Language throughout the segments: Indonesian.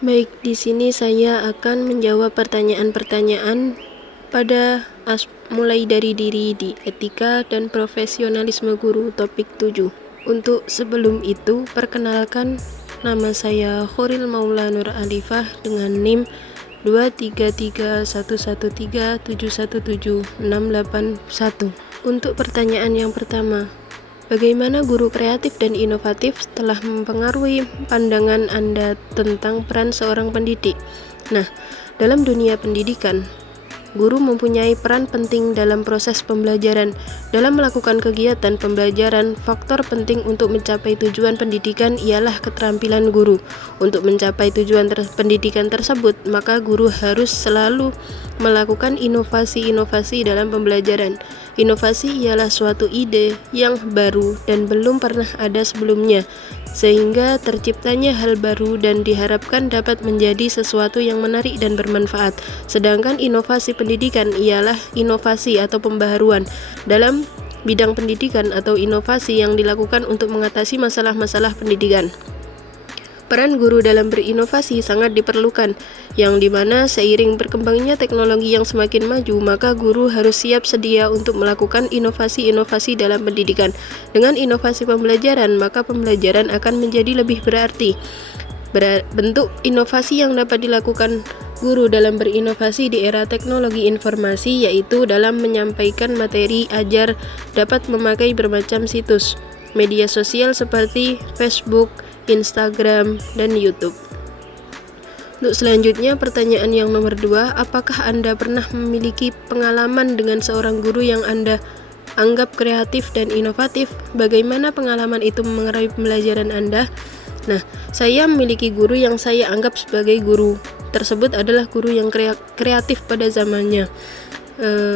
Baik, di sini saya akan menjawab pertanyaan-pertanyaan mulai dari diri di etika dan profesionalisme guru topik 7. Untuk sebelum itu, perkenalkan, nama saya Khoril Maula Nur Alifah dengan NIM 23313717681. Untuk pertanyaan yang pertama, bagaimana guru kreatif dan inovatif telah mempengaruhi pandangan Anda tentang peran seorang pendidik? Nah, dalam dunia pendidikan, guru mempunyai peran penting dalam proses pembelajaran. Dalam melakukan kegiatan pembelajaran, faktor penting untuk mencapai tujuan pendidikan ialah keterampilan guru. Untuk mencapai tujuan pendidikan tersebut, maka guru harus selalu melakukan inovasi-inovasi dalam pembelajaran. Inovasi ialah suatu ide yang baru dan belum pernah ada sebelumnya, sehingga terciptanya hal baru dan diharapkan dapat menjadi sesuatu yang menarik dan bermanfaat. Sedangkan inovasi pendidikan ialah inovasi atau pembaharuan dalam bidang pendidikan atau inovasi yang dilakukan untuk mengatasi masalah-masalah pendidikan. Peran guru dalam berinovasi sangat diperlukan, yang dimana seiring berkembangnya teknologi yang semakin maju, maka guru harus siap sedia untuk melakukan inovasi-inovasi dalam pendidikan. Dengan inovasi pembelajaran, maka pembelajaran akan menjadi lebih berarti. Bentuk inovasi yang dapat dilakukan guru dalam berinovasi di era teknologi informasi yaitu dalam menyampaikan materi ajar dapat memakai bermacam situs media sosial seperti Facebook, Instagram, dan YouTube. Untuk selanjutnya, pertanyaan yang nomor 2, apakah Anda pernah memiliki pengalaman dengan seorang guru yang Anda anggap kreatif dan inovatif? Bagaimana pengalaman itu memengaruhi pembelajaran Anda? Nah, saya memiliki guru yang saya anggap sebagai guru tersebut adalah guru yang kreatif pada zamannya.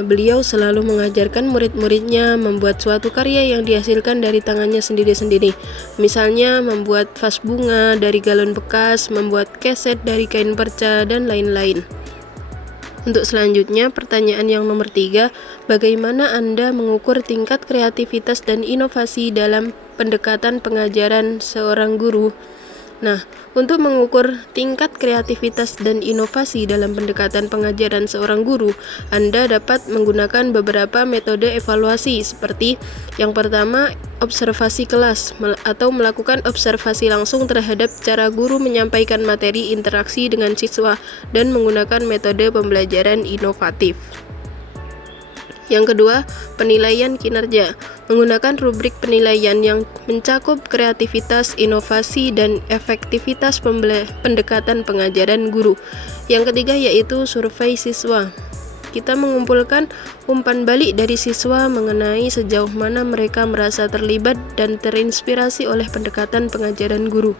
Beliau selalu mengajarkan murid-muridnya membuat suatu karya yang dihasilkan dari tangannya sendiri-sendiri. Misalnya membuat vas bunga dari galon bekas, membuat keset dari kain perca, dan lain-lain. Untuk selanjutnya, pertanyaan yang nomor 3, bagaimana Anda mengukur tingkat kreativitas dan inovasi dalam pendekatan pengajaran seorang guru? Nah, untuk mengukur tingkat kreativitas dan inovasi dalam pendekatan pengajaran seorang guru, Anda dapat menggunakan beberapa metode evaluasi seperti yang pertama, observasi kelas atau melakukan observasi langsung terhadap cara guru menyampaikan materi interaksi dengan siswa dan menggunakan metode pembelajaran inovatif. Yang kedua, penilaian kinerja, menggunakan rubrik penilaian yang mencakup kreativitas, inovasi, dan efektivitas pendekatan pengajaran guru. Yang ketiga yaitu survei siswa. Kita mengumpulkan umpan balik dari siswa mengenai sejauh mana mereka merasa terlibat dan terinspirasi oleh pendekatan pengajaran guru.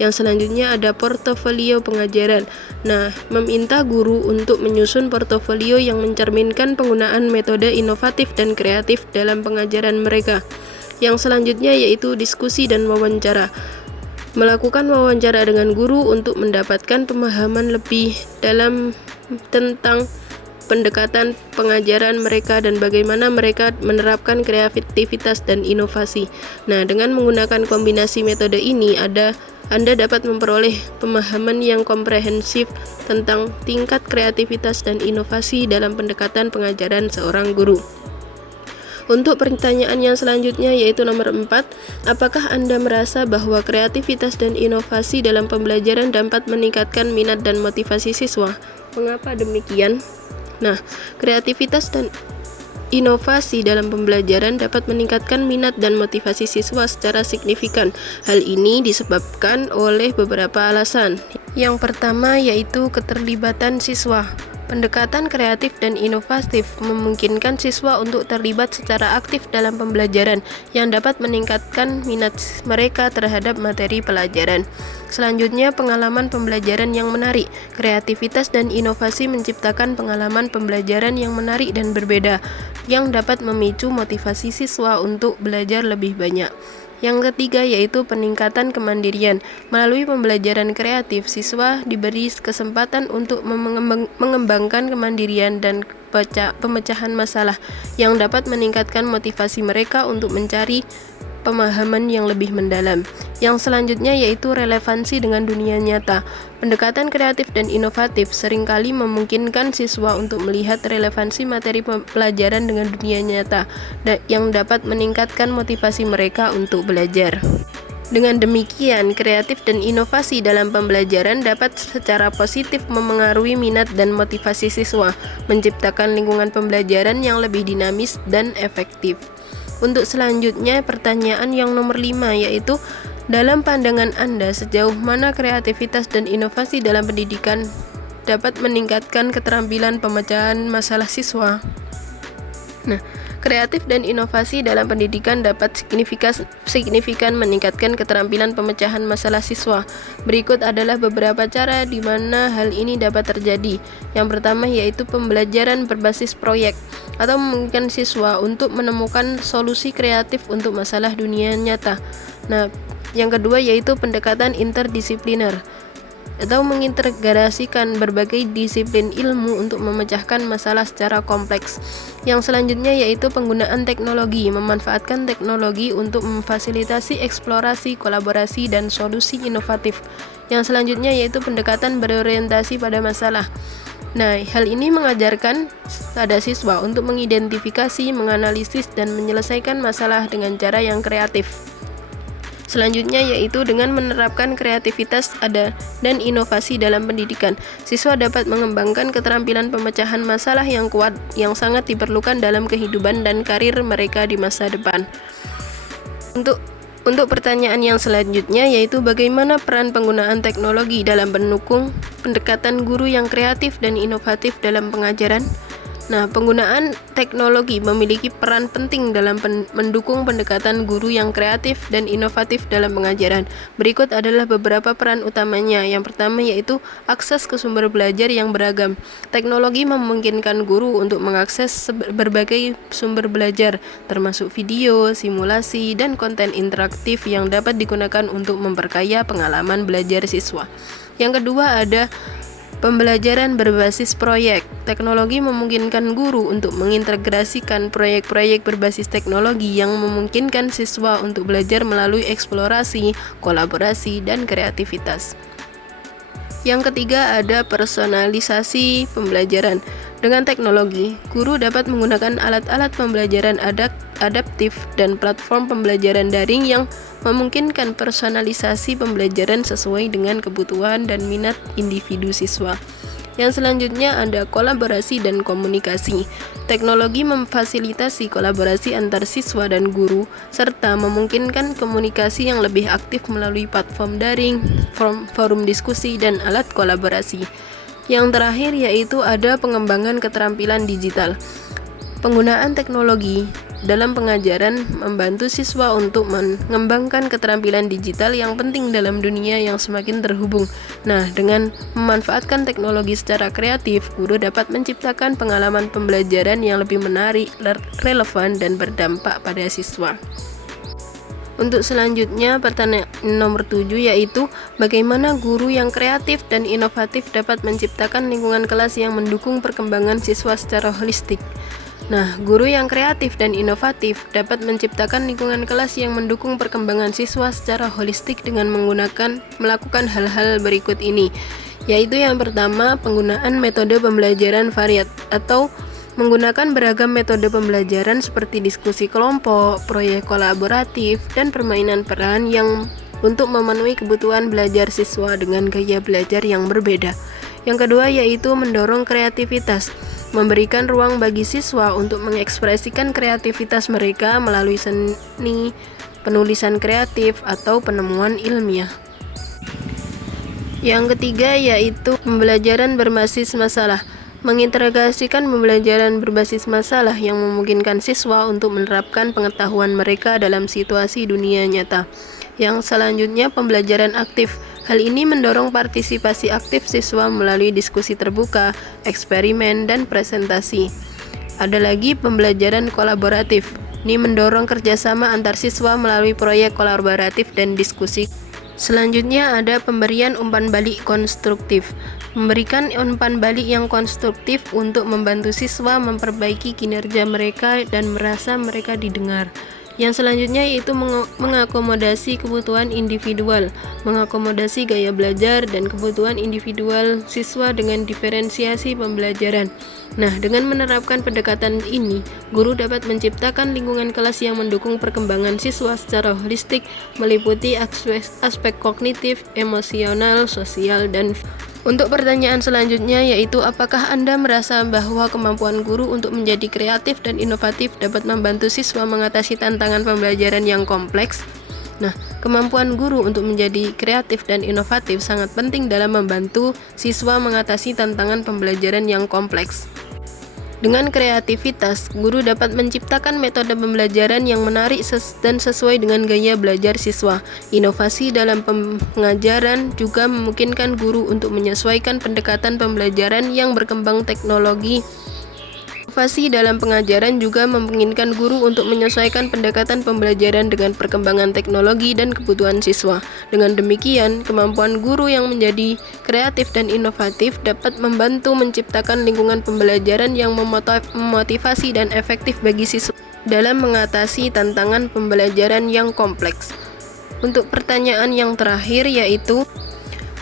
Yang selanjutnya ada portofolio pengajaran. Nah, meminta guru untuk menyusun portofolio yang mencerminkan penggunaan metode inovatif dan kreatif dalam pengajaran mereka. Yang selanjutnya yaitu diskusi dan wawancara. Melakukan wawancara dengan guru untuk mendapatkan pemahaman lebih dalam tentang pendekatan pengajaran mereka dan bagaimana mereka menerapkan kreativitas dan inovasi. Nah, dengan menggunakan kombinasi metode ini, Anda dapat memperoleh pemahaman yang komprehensif tentang tingkat kreativitas dan inovasi dalam pendekatan pengajaran seorang guru. Untuk pertanyaan yang selanjutnya yaitu nomor 4, apakah Anda merasa bahwa kreativitas dan inovasi dalam pembelajaran dapat meningkatkan minat dan motivasi siswa? Mengapa demikian? Nah, kreativitas dan inovasi dalam pembelajaran dapat meningkatkan minat dan motivasi siswa secara signifikan. Hal ini disebabkan oleh beberapa alasan. Yang pertama yaitu keterlibatan siswa. Pendekatan kreatif dan inovatif memungkinkan siswa untuk terlibat secara aktif dalam pembelajaran yang dapat meningkatkan minat mereka terhadap materi pelajaran. Selanjutnya, pengalaman pembelajaran yang menarik. Kreativitas dan inovasi menciptakan pengalaman pembelajaran yang menarik dan berbeda, yang dapat memicu motivasi siswa untuk belajar lebih banyak. Yang ketiga yaitu peningkatan kemandirian. Melalui pembelajaran kreatif, siswa diberi kesempatan untuk mengembangkan kemandirian dan pemecahan masalah yang dapat meningkatkan motivasi mereka untuk mencari pemahaman yang lebih mendalam. Yang selanjutnya yaitu relevansi dengan dunia nyata. Pendekatan kreatif dan inovatif seringkali memungkinkan siswa untuk melihat relevansi materi pelajaran dengan dunia nyata yang dapat meningkatkan motivasi mereka untuk belajar. Dengan demikian, kreatif dan inovasi dalam pembelajaran dapat secara positif memengaruhi minat dan motivasi siswa, menciptakan lingkungan pembelajaran yang lebih dinamis dan efektif. Untuk selanjutnya, pertanyaan yang nomor 5 yaitu, dalam pandangan Anda, sejauh mana kreativitas dan inovasi dalam pendidikan dapat meningkatkan keterampilan pemecahan masalah siswa? Nah, kreatif dan inovasi dalam pendidikan dapat signifikan meningkatkan keterampilan pemecahan masalah siswa. Berikut adalah beberapa cara di mana hal ini dapat terjadi. Yang pertama yaitu pembelajaran berbasis proyek atau memungkinkan siswa untuk menemukan solusi kreatif untuk masalah dunia nyata. Nah, yang kedua yaitu pendekatan interdisipliner atau mengintegrasikan berbagai disiplin ilmu untuk memecahkan masalah secara kompleks. Yang selanjutnya yaitu penggunaan teknologi, memanfaatkan teknologi untuk memfasilitasi eksplorasi, kolaborasi, dan solusi inovatif. Yang selanjutnya yaitu pendekatan berorientasi pada masalah. Nah, hal ini mengajarkan pada siswa untuk mengidentifikasi, menganalisis, dan menyelesaikan masalah dengan cara yang kreatif. Selanjutnya yaitu dengan menerapkan kreativitas dan inovasi dalam pendidikan. Siswa dapat mengembangkan keterampilan pemecahan masalah yang kuat yang sangat diperlukan dalam kehidupan dan karir mereka di masa depan. Untuk pertanyaan yang selanjutnya yaitu bagaimana peran penggunaan teknologi dalam mendukung pendekatan guru yang kreatif dan inovatif dalam pengajaran? Nah, penggunaan teknologi memiliki peran penting dalam mendukung pendekatan guru yang kreatif dan inovatif dalam pengajaran. Berikut adalah beberapa peran utamanya. Yang pertama yaitu akses ke sumber belajar yang beragam. Teknologi memungkinkan guru untuk mengakses berbagai sumber belajar, termasuk video, simulasi, dan konten interaktif yang dapat digunakan untuk memperkaya pengalaman belajar siswa. Yang kedua ada pembelajaran berbasis proyek. Teknologi memungkinkan guru untuk mengintegrasikan proyek-proyek berbasis teknologi yang memungkinkan siswa untuk belajar melalui eksplorasi, kolaborasi, dan kreativitas. Yang ketiga ada personalisasi pembelajaran. Dengan teknologi, guru dapat menggunakan alat-alat pembelajaran adaptif dan platform pembelajaran daring yang memungkinkan personalisasi pembelajaran sesuai dengan kebutuhan dan minat individu siswa. Yang selanjutnya ada kolaborasi dan komunikasi. Teknologi memfasilitasi kolaborasi antar siswa dan guru, serta memungkinkan komunikasi yang lebih aktif melalui platform daring, forum diskusi, dan alat kolaborasi. Yang terakhir yaitu ada pengembangan keterampilan digital. Penggunaan teknologi dalam pengajaran membantu siswa untuk mengembangkan keterampilan digital yang penting dalam dunia yang semakin terhubung. Nah, dengan memanfaatkan teknologi secara kreatif, guru dapat menciptakan pengalaman pembelajaran yang lebih menarik, relevan, dan berdampak pada siswa. Untuk selanjutnya, pertanyaan nomor 7 yaitu bagaimana guru yang kreatif dan inovatif dapat menciptakan lingkungan kelas yang mendukung perkembangan siswa secara holistik. Nah, guru yang kreatif dan inovatif dapat menciptakan lingkungan kelas yang mendukung perkembangan siswa secara holistik dengan melakukan hal-hal berikut ini, yaitu yang pertama, penggunaan metode pembelajaran variat atau menggunakan beragam metode pembelajaran seperti diskusi kelompok, proyek kolaboratif, dan permainan peran yang untuk memenuhi kebutuhan belajar siswa dengan gaya belajar yang berbeda. Yang kedua yaitu mendorong kreativitas, memberikan ruang bagi siswa untuk mengekspresikan kreativitas mereka melalui seni, penulisan kreatif, atau penemuan ilmiah. Yang ketiga yaitu pembelajaran berbasis masalah, mengintegrasikan pembelajaran berbasis masalah yang memungkinkan siswa untuk menerapkan pengetahuan mereka dalam situasi dunia nyata. Yang selanjutnya pembelajaran aktif. Hal ini mendorong partisipasi aktif siswa melalui diskusi terbuka, eksperimen, dan presentasi. Ada lagi pembelajaran kolaboratif. Ini mendorong kerjasama antar siswa melalui proyek kolaboratif dan diskusi. Selanjutnya ada pemberian umpan balik konstruktif. Memberikan umpan balik yang konstruktif untuk membantu siswa memperbaiki kinerja mereka dan merasa mereka didengar. Yang selanjutnya yaitu mengakomodasi kebutuhan individual, mengakomodasi gaya belajar dan kebutuhan individual siswa dengan diferensiasi pembelajaran. Nah, dengan menerapkan pendekatan ini, guru dapat menciptakan lingkungan kelas yang mendukung perkembangan siswa secara holistik, meliputi aspek kognitif, emosional, sosial, dan untuk pertanyaan selanjutnya yaitu apakah Anda merasa bahwa kemampuan guru untuk menjadi kreatif dan inovatif dapat membantu siswa mengatasi tantangan pembelajaran yang kompleks? Nah, kemampuan guru untuk menjadi kreatif dan inovatif sangat penting dalam membantu siswa mengatasi tantangan pembelajaran yang kompleks. Dengan kreativitas, guru dapat menciptakan metode pembelajaran yang menarik dan sesuai dengan gaya belajar siswa. Inovasi dalam pengajaran juga memungkinkan guru untuk menyesuaikan pendekatan pembelajaran yang berkembang teknologi. Inovasi dalam pengajaran juga memungkinkan guru untuk menyesuaikan pendekatan pembelajaran dengan perkembangan teknologi dan kebutuhan siswa. Dengan demikian, kemampuan guru yang menjadi kreatif dan inovatif dapat membantu menciptakan lingkungan pembelajaran yang memotivasi dan efektif bagi siswa dalam mengatasi tantangan pembelajaran yang kompleks. Untuk pertanyaan yang terakhir yaitu,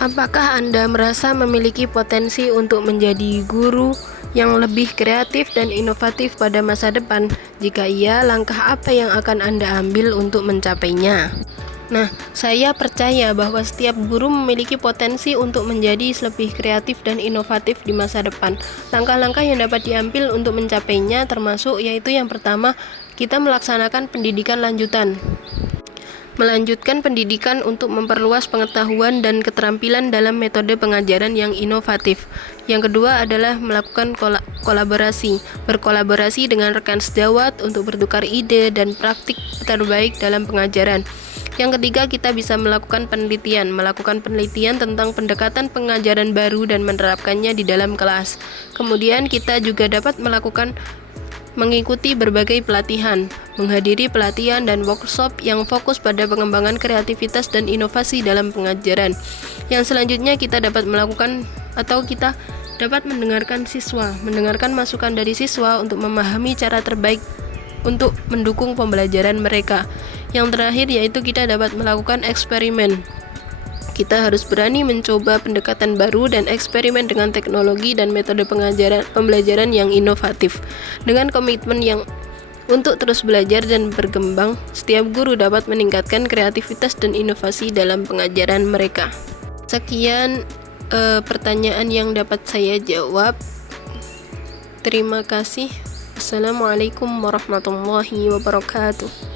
apakah Anda merasa memiliki potensi untuk menjadi guru yang lebih kreatif dan inovatif pada masa depan? Jika iya, langkah apa yang akan Anda ambil untuk mencapainya? Nah, saya percaya bahwa setiap guru memiliki potensi untuk menjadi lebih kreatif dan inovatif di masa depan. Langkah-langkah yang dapat diambil untuk mencapainya termasuk yaitu yang pertama, kita melaksanakan pendidikan lanjutan. Melanjutkan pendidikan untuk memperluas pengetahuan dan keterampilan dalam metode pengajaran yang inovatif. Yang kedua adalah melakukan kolaborasi, berkolaborasi dengan rekan sejawat untuk bertukar ide dan praktik terbaik dalam pengajaran. Yang ketiga, kita bisa melakukan penelitian tentang pendekatan pengajaran baru dan menerapkannya di dalam kelas. Kemudian kita juga dapat mengikuti berbagai pelatihan, menghadiri pelatihan dan workshop yang fokus pada pengembangan kreativitas dan inovasi dalam pengajaran. Yang selanjutnya kita dapat mendengarkan masukan dari siswa untuk memahami cara terbaik untuk mendukung pembelajaran mereka. Yang terakhir yaitu kita dapat melakukan eksperimen. Kita harus berani mencoba pendekatan baru dan eksperimen dengan teknologi dan metode pembelajaran yang inovatif. Dengan komitmen untuk terus belajar dan berkembang, setiap guru dapat meningkatkan kreativitas dan inovasi dalam pengajaran mereka. Sekian pertanyaan yang dapat saya jawab. Terima kasih. Assalamualaikum warahmatullahi wabarakatuh.